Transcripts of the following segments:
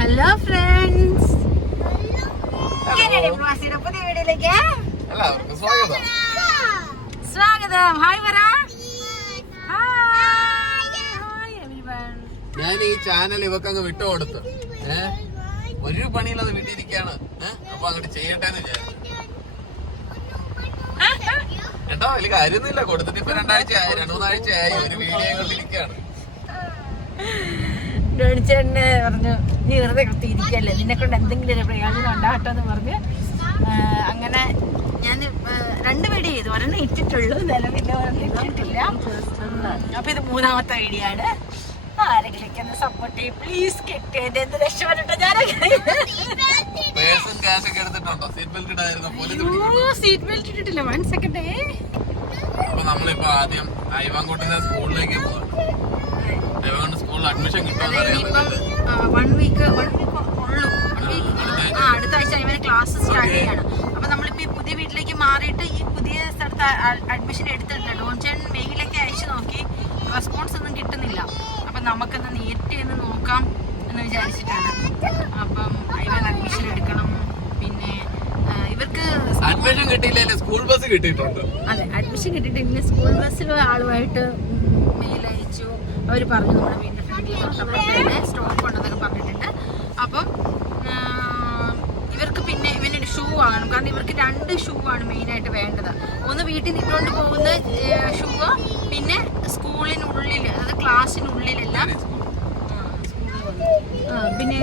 Hello friends, പുതിയ വീഡിയോയിലേക്ക് എല്ലാവർക്കും സ്വാഗതം. സ്വാഗതം. ഹായ് പറ. ഞാൻ ഈ ചാനൽ ഇവക്കങ്ങ് വിട്ടുകൊടുത്തു. ഒരു പണിയില്ലാതെ വീട്ടിലിരിക്കാണ്. അപ്പൊ അങ്ങോട്ട് ചെയ്യട്ടെ എന്ന് വിചാരിച്ചു. കേട്ടോ, വലിയ കാര്യമൊന്നുമില്ല. കൊടുത്തിട്ട് ഇപ്പൊ 2 ആഴ്ചയായി, 2-3 ആഴ്ചയായി. ഒരു വീഡിയോ കൊണ്ടിരിക്കാണ്. ചേട്ടന് പറഞ്ഞു, നീ വെറുതെ കത്തിയിരിക്കല്ലേ, നിന്നെ കൊണ്ട് എന്തെങ്കിലും ഒരു പ്രയോജനം ഉണ്ടാകട്ടോ എന്ന് പറഞ്ഞ് അങ്ങനെ ഞാൻ 2 വീഡിയോ ചെയ്തു. ഒരെണ്ണം ഇട്ടിട്ടുള്ളൂ, നിലവിൽ ഒരെണ്ണം ഇട്ടിട്ടില്ല. അപ്പൊ ഇത് 3ാമത്തെ വീഡിയോ ആണ്. ആരെങ്കിലും ഒന്ന് സപ്പോർട്ട് ചെയ്യും പ്ലീസ്. കെട്ടിയതിന്റെ എന്ത് രക്ഷപ്പെട്ടോ. സീറ്റ് ബെൽറ്റ് ഇട്ടിട്ടില്ല. 1 സെക്കൻഡ്. അപ്പൊ നമ്മളിപ്പോ ആദ്യം ഐവാൻകോട്ടിന്റെ സ്കൂളിലേക്ക് പോകാം. സ്കൂളിൽ അഡ്മിഷൻ കിട്ടുമെന്ന് അറിയാൻ പറ്റില്ല. 1 വീക്ക് ഉള്ളൂ. അടുത്ത ആഴ്ച ഇവര് ക്ലാസ് സ്റ്റാർട്ട് ചെയ്യാണ്. അപ്പൊ നമ്മളിപ്പോ ഈ പുതിയ വീട്ടിലേക്ക് മാറിയിട്ട് ഈ പുതിയ സ്ഥലത്ത് അഡ്മിഷൻ എടുത്തിട്ടുണ്ട്. ഡോൺചേൺ മെയിലൊക്കെ അയച്ചു നോക്കി, റെസ്പോൺസ് ഒന്നും കിട്ടുന്നില്ല. അപ്പൊ നമുക്കൊന്ന് നേരിട്ട് എന്ന് നോക്കാം എന്ന് വിചാരിച്ചിട്ടാണ്. അപ്പം ഇവൻ അഡ്മിഷൻ എടുക്കണം. പിന്നെ ഇവർക്ക് അഡ്മിഷൻ കിട്ടിയില്ലേ, സ്കൂൾ ബസ് കിട്ടിയിട്ടുണ്ട്. അതെ, അഡ്മിഷൻ കിട്ടിയിട്ട് ഇന്ന് സ്കൂൾ ബസ്സിൽ ആളുമായിട്ട് മെയിൽ അയച്ചു. അവർ പറഞ്ഞു നമ്മുടെ വീടിന്റെ ഫ്രണ്ടിൽ സ്റ്റോപ്പ് ഉണ്ടെന്നൊക്കെ പറഞ്ഞിട്ടുണ്ട്. അപ്പം ഇവർക്ക് പിന്നെ ഇവനൊരു ഷൂ വാങ്ങണം. കാരണം ഇവർക്ക് 2 ഷൂ ആണ് മെയിനായിട്ട് വേണ്ടത്. ഒന്ന് വീട്ടിൽ നിന്നുകൊണ്ട് പോകുന്ന ഷൂ, പിന്നെ സ്കൂളിനുള്ളിൽ, അതായത് ക്ലാസ്സിനുള്ളിലെല്ലാം പിന്നെ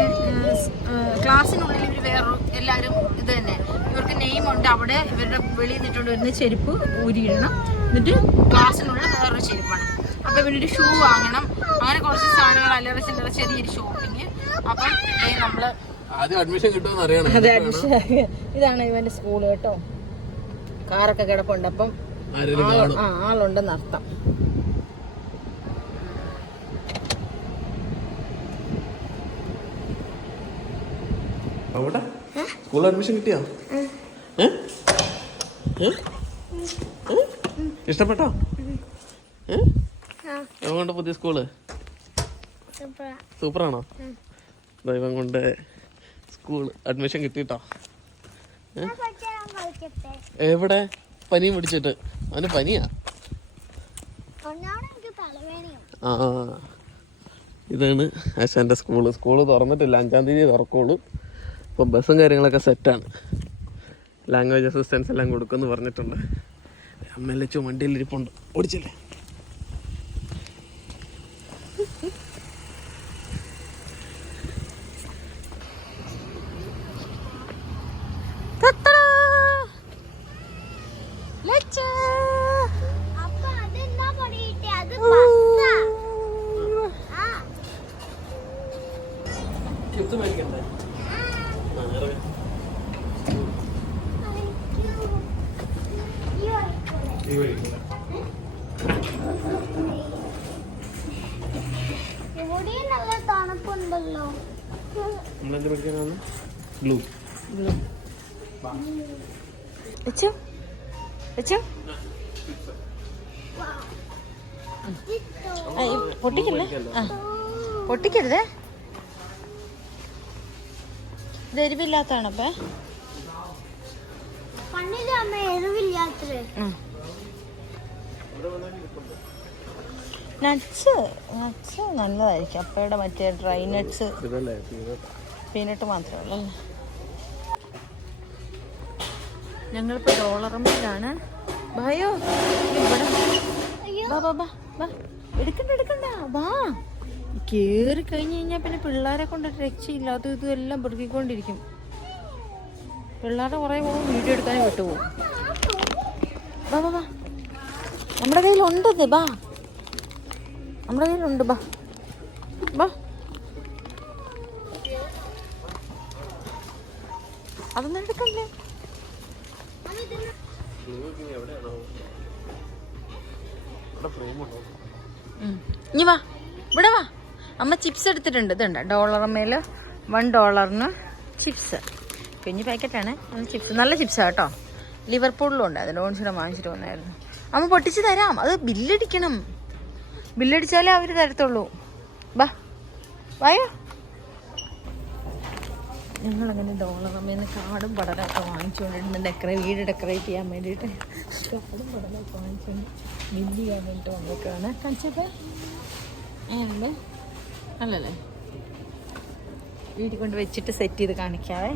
ക്ലാസ്സിനുള്ളിൽ ഇവർ വേറെ എല്ലാവരും ഇത് തന്നെ. ഇവർക്ക് നെയിമുണ്ട്. അവിടെ ഇവരുടെ വെളിയിൽ നിന്നിട്ടുണ്ട് വരുന്ന ചെരുപ്പ് ഊരിയിടണം. എന്നിട്ട് ക്ലാസ്സിനുള്ളിൽ വേറൊരു ചെരുപ്പാണ്. അപ്പൊ ഇവനൊരു ഷൂ വാങ്ങണം. അങ്ങനെ കുറച്ച് സാധനങ്ങൾ, അല്ലറ ചില്ലറ ചെറിയൊരു ഷോപ്പിങ്. അപ്പം നമ്മള് അഡ്മിഷൻ കിട്ടുമെന്ന് അറിയണം. അതെ, അഡ്മിഷൻ. ഇതാണ് ഇവന്റെ സ്കൂള് കേട്ടോ. കാറൊക്കെ കിടപ്പുണ്ട്. അപ്പം ആളുണ്ടെന്ന് അർത്ഥം. സ്കൂൾ അഡ്മിഷൻ കിട്ടിയോ? ഇഷ്ടപ്പെട്ടോ? ഇവൻ കൊണ്ട് പുതിയ സ്കൂള് സൂപ്പറാണോ? ഇവൻ കൊണ്ട് സ്കൂൾ അഡ്മിഷൻ കിട്ടിട്ടോ. എവിടെ? പനിയും പിടിച്ചിട്ട്. അവന് പനിയാ. ആ, ഇതാണ് ആശാന്റെ സ്കൂള്. സ്കൂള് തുറന്നിട്ടില്ല, 5-ാം തീയതി തുറക്കുള്ളൂ. ഇപ്പം ബസ്സും കാര്യങ്ങളൊക്കെ സെറ്റാണ്. ലാംഗ്വേജ് അസിസ്റ്റൻസ് എല്ലാം കൊടുക്കുമെന്ന് പറഞ്ഞിട്ടുണ്ട്. അമ്മയിലച്ചു വണ്ടിയിൽ ഇരിപ്പുണ്ട്. ഓടിച്ചില്ലേ? പൊട്ടിക്കരുതേ. ഇത് എരിവില്ലാത്തതാണ്. അപ്പൊ നട്ട്സ് നല്ലതായിരിക്കും. അപ്പയുടെ മറ്റേ ഡ്രൈ നട്ട്സ്, പീനട്ട് മാത്രമേ ഉള്ളൂ. ഞങ്ങളിപ്പോ ഡോളറമ്മയിലാണ്. ഭയോ എടുക്കണ്ട വാ. കേറി കഴിഞ്ഞ് കഴിഞ്ഞാൽ പിന്നെ പിള്ളേരെ കൊണ്ട് രക്ഷയില്ല. അതും ഇതും എല്ലാം പെറുക്കിക്കൊണ്ടിരിക്കും. പിള്ളേരുടെ കുറേ പോകും, വീഡിയോ എടുക്കാനും വിട്ടുപോകും. വാ നമ്മുടെ കയ്യിലുണ്ടത്. നമ്മുടെ കയ്യിലുണ്ട്. അതൊന്നും എടുക്കല്ലേ. ഇനി വാ, ഇവിടെ വാ. അമ്മ ചിപ്സ് എടുത്തിട്ടുണ്ട്. ഇതുണ്ട് ഡോളറമ്മേല് $1 ചിപ്സ്. കുഞ്ഞു പാക്കറ്റാണ് ചിപ്സ്. നല്ല ചിപ്സാണ് കേട്ടോ. ലിവർപൂളിലും ഉണ്ട്. അത് ലോൺസിനെ വാങ്ങിച്ചിട്ട് വന്നായിരുന്നു. അമ്മ പൊട്ടിച്ച് തരാം. അത് ബില്ലടിക്കണം. ബില്ലടിച്ചാലേ അവർ തരത്തുള്ളൂ. വായോ. ഞങ്ങളങ്ങനെ ഡോളറമ്മയിൽ നിന്ന് കാടും പടലൊക്കെ വാങ്ങിച്ചുകൊണ്ടിരുന്ന് വീട് ഡെക്കറേറ്റ് ചെയ്യാൻ വേണ്ടിയിട്ട് കാടും പടലൊക്കെ വാങ്ങിച്ചുകൊണ്ട് ബില്ല് ചെയ്യാൻ വേണ്ടിയിട്ട് വന്നേക്കാണ്. കാണിച്ചപ്പോ എങ്ങനെയുണ്ട്? നല്ലല്ലേ? വീട്ടിൽ കൊണ്ട് വെച്ചിട്ട് സെറ്റ് ചെയ്ത് കാണിക്കാവേ.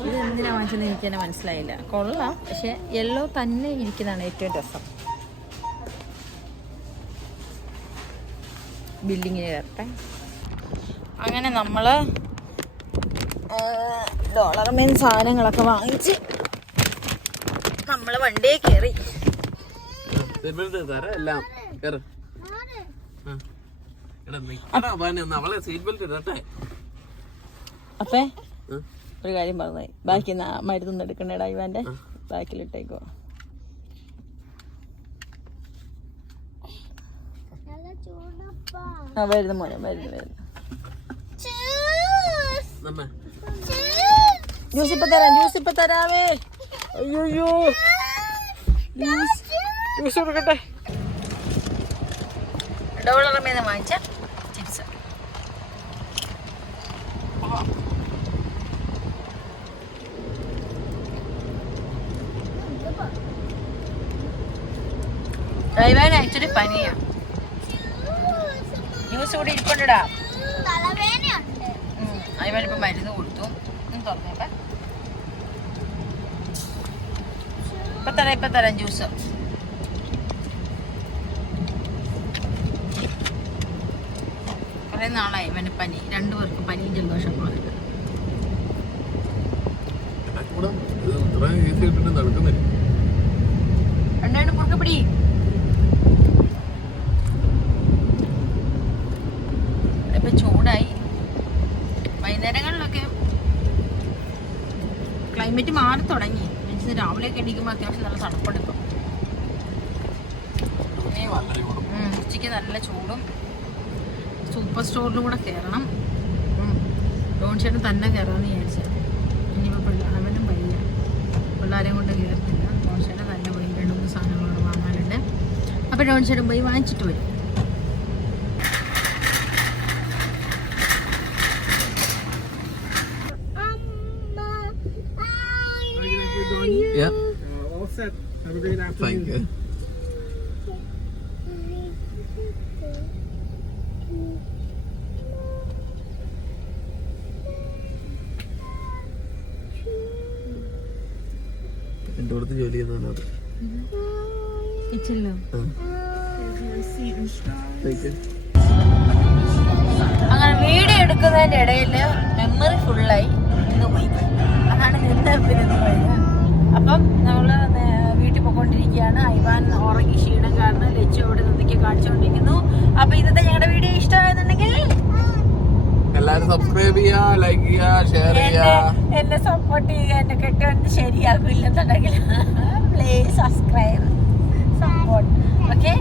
ഇത് എന്തിനാണ് വാങ്ങിച്ചതെന്ന് എനിക്ക് തന്നെ മനസ്സിലായില്ല. കൊള്ളാം, പക്ഷെ യെല്ലോ തന്നെ ഇരിക്കുന്നതാണ് ഏറ്റവും രസം. ബില്ലിങ് കയറട്ടെ. അങ്ങനെ നമ്മൾ ഡോളറമേൻ സാധനങ്ങളൊക്കെ വാങ്ങിച്ച് നമ്മൾ വണ്ടിയെ കയറി. അപ്പേ ഒരു കാര്യം പറഞ്ഞായി, ബാക്കി മരുന്നൊന്നും എടുക്കണേടാ, ഇവന്റെ ബാക്കിലിട്ടേക്കോ. ആ വരുന്നു മോനെ, വരുന്നു. ജ്യൂസ് ഇപ്പൊ തരാവേ. അയ്യോ ജ്യൂസ് കൊടുക്കട്ടെ. ഡോളറമേന്ന് വാങ്ങിച്ച ചിപ്സ്. ഡ്രൈവർ ആക്ച്വലി പനിയാ. ജ്യൂസ് കൂടി ഇരിക്കൊണ്ടിടാ. അയവാനിപ്പോ മരുന്ന് കൊടുത്തു. തുറന്നേപ്പ ഇപ്പൊ തരാം ജ്യൂസ്. കുറെ നാളായി ഇവന് പനി, രണ്ടുപേർക്കും പനിയും ജലദോഷം വന്നിട്ട്. രണ്ടായിട്ട് മുറുക്കപ്പിടി. ഇപ്പൊ ചൂടായി. വൈകുന്നേരങ്ങളിലൊക്കെ ക്ലൈമറ്റ് മാറി തുടങ്ങി. മീൻസ് രാവിലെയൊക്കെ എണീക്കുമ്പോൾ അത്യാവശ്യം നല്ല തണുപ്പെടുക്കും. ഉച്ചയ്ക്ക് നല്ല ചൂടും. സൂപ്പർ സ്റ്റോറിലും കൂടെ കയറണം. ഡോൺചേട്ടൻ തന്നെ കയറാമെന്ന് വിചാരിച്ചത്. ഇനിയിപ്പോൾ അവനും വയ്യ, പിള്ളേരെയും കൊണ്ട് കയറത്തില്ല. ഡോൺചേട്ടൻ തന്നെ പോയി 2-3 സാധനങ്ങളോട് വാങ്ങാനുണ്ട്. അപ്പോൾ ഡോൺചേട്ടൻ പോയി വാങ്ങിച്ചിട്ട് വരും. Yeah. All set. Have a great afternoon. Thank you. എൻ്റെ അടുത്ത് ജോലി ചെയ്യുന്നത് കിച്ചണിലോ? Thank you. അങ്ങനെ വീഡിയോ എടുക്കുന്നതിൻ്റെ ഇടയിൽ മെമ്മറി ഫുള്ളായി നിന്ന് പോയി. അതാണ് നിന്ന് പോയത്. അപ്പം നമ്മൾ വീട്ടിൽ പോയിക്കൊണ്ടിരിക്കുകയാണ്. ഐവാൻ ഉറങ്ങി ക്ഷീണം കാരണം ലച്ചു അവിടെ നിന്നൊക്കെ കാണിച്ചുകൊണ്ടിരിക്കുന്നു. അപ്പൊ ഇന്നത്തെ ഞങ്ങളുടെ വീഡിയോ ഇഷ്ടമായെന്നുണ്ടെങ്കിൽ എല്ലാവരും സബ്സ്ക്രൈബ് ചെയ്യുക, ലൈക്ക് ചെയ്യുക, ഷെയർ ചെയ്യുക, എന്നെ സപ്പോർട്ട് ചെയ്യുക. എന്നെ കെട്ടുകൊണ്ട് ശരിയാകില്ലെന്നുണ്ടെങ്കിൽ പ്ലീസ് സബ്സ്ക്രൈബ്, സപ്പോർട്ട്. ഓക്കെ,